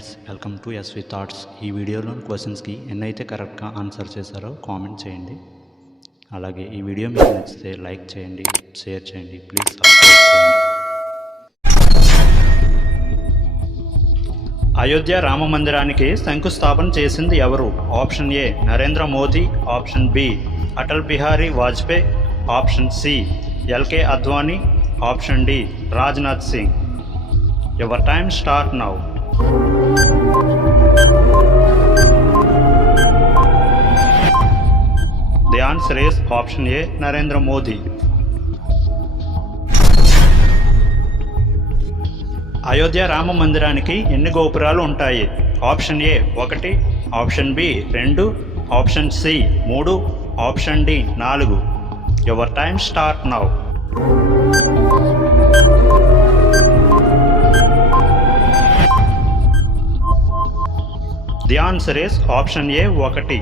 Friends, welcome to SV thoughts. ఈ వీడియోలోని క్వశ్చన్స్కి ఎన్నైతే కరెక్ట్గా ఆన్సర్ చేశారో కామెంట్ చేయండి. అలాగే ఈ వీడియో మీకు నచ్చితే లైక్ చేయండి, షేర్ చేయండి, ప్లీజ్ సబ్స్క్రైబ్ చేయండి. అయోధ్య రామ మందిరానికి శంకుస్థాపన చేసింది ఎవరు? Option A Narendra Modi, option B Atal Bihari Vajpayee, option C L K Advani, option D Rajnath Singh. Your time start now. The answer is option A, Narendra Modi. Ayodhya Rama మందిరానికి ఎన్ని గోపురాలు ఉంటాయి? Option A 1, option B 2, option C 3, option D 4. Your time start now. The answer is option A 1.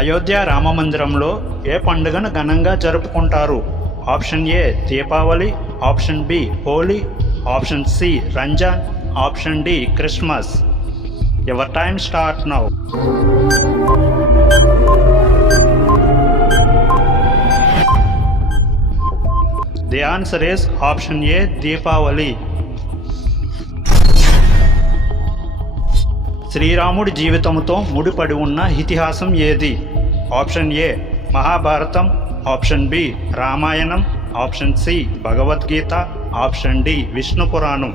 Ayodhya Rama మందిరంలో ఏ పండుగను ఘనంగా జరుపుకుంటారు? Option A Deepavali, option B Holi, option C Ramzan, option D Christmas. Your time start now. The answer is option A Deepavali. శ్రీరాముడి జీవితంతో ముడిపడి ఉన్న ఇతిహాసం ఏది? Option A Mahabharatam, option B Ramayanam, option C Bhagavad Gita, option D Vishnu Puranam.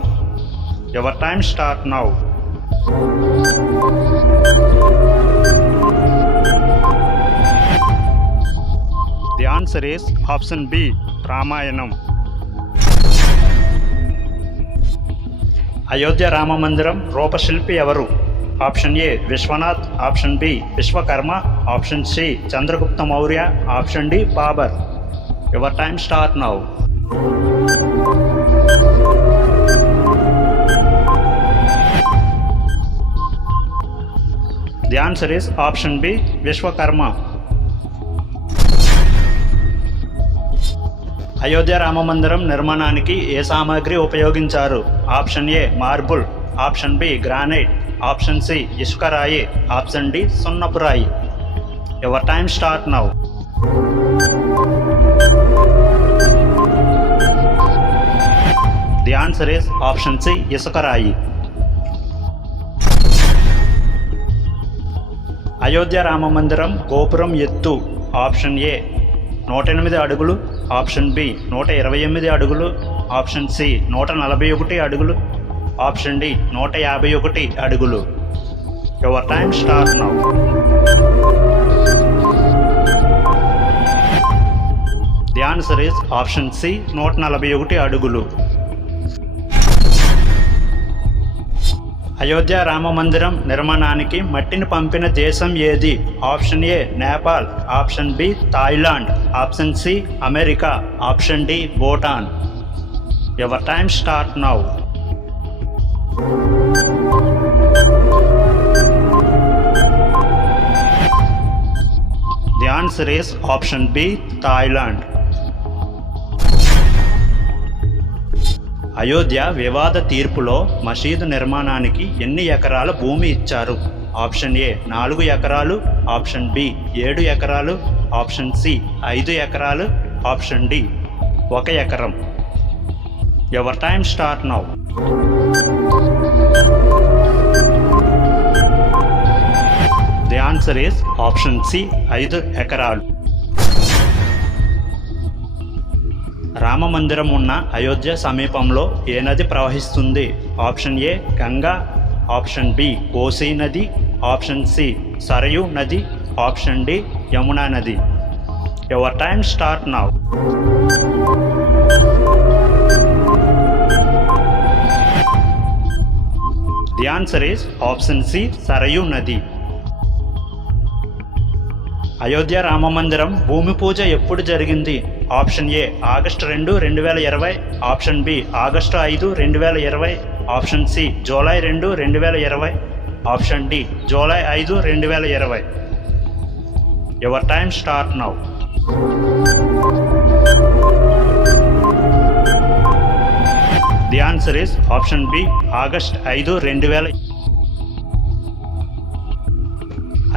Your time start now. The answer is option B Ramayanam. Ayodhya Rama Mandiram రూపశిల్పి ఎవరు? Option A Vishwanath, option B Vishwakarma, option C Chandragupta Maurya, option D Babar. Your time start now. The answer is option B Vishwakarma. Ayodhya Rama మందిరం నిర్మాణానికి ఏ సామాగ్రి ఉపయోగించారు? Option A marble, option B granite, option C ఇసుక రాయి, option D సున్నపు రాయి. Your time start now. The answer is option C ఇసుక రాయి. అయోధ్య రామ మందిరం గోపురం ఎత్తు? ఆప్షన్ ఏ 108 అడుగులు, ఆప్షన్ బి 128 అడుగులు, ఆప్షన్ సి 141 అడుగులు, ఆప్షన్ డి 151 అడుగులు. Your time start now. The answer is option C 141 అడుగులు. అయోధ్య రామ మందిరం నిర్మాణానికి మట్టిని పంపిన దేశం ఏది? Option A Nepal, option B Thailand, option C America, option D Bhutan. Your time start now. The answer is option B Thailand. Ayodhya వివాద తీర్పులో మసీదు నిర్మాణానికి ఎన్ని ఎకరాల భూమి ఇచ్చారు? ఆప్షన్ ఏ 4 ఎకరాలు, ఆప్షన్ బి 7 ఎకరాలు, ఆప్షన్ సి 5 ఎకరాలు, ఆప్షన్ డి 1 ఎకరం. Your time start now. The answer is option C 5 ఎకరాలు. రామ మందిరం ఉన్న అయోధ్య సమీపంలో ఏ నది ప్రవహిస్తుంది? Option A Ganga, option B Kosi నది, ఆప్షన్ సి సరయూ నది, ఆప్షన్ డి యమునా నది. Your time start now. The answer is option C Sarayu నది. అయోధ్య రామ మందిరం భూమి పూజ ఎప్పుడు జరిగింది? Option A August 2, 2020, option B August 5, 2020, option C July 2, 2020, option D July 5, 2020. Your time start now. The answer is option B August 5, 2000.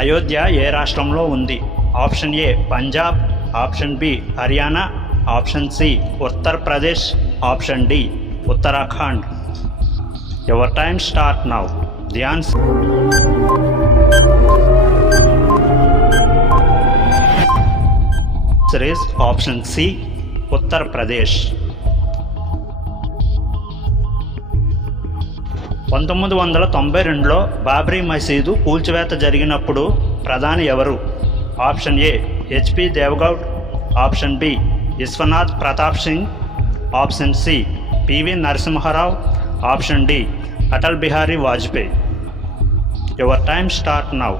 అయోధ్య ఏ రాష్ట్రంలో ఉంది? Option A Punjab, option B Haryana, option C Uttar Pradesh, option D Uttarakhand. Your time start now. The answer is option C Uttar Pradesh. 1992లో బాబ్రీ మసీదు కూల్చివేత జరిగినప్పుడు ప్రధాని ఎవరు? Option A HP Deve Gowda, option B Vishwanath Pratap Singh, option C PV Narasimha Rao, option D Atal Bihari Vajpayee. Your time start now.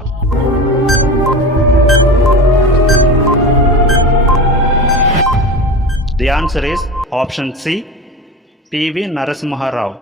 The answer is option C PV Narasimha Rao.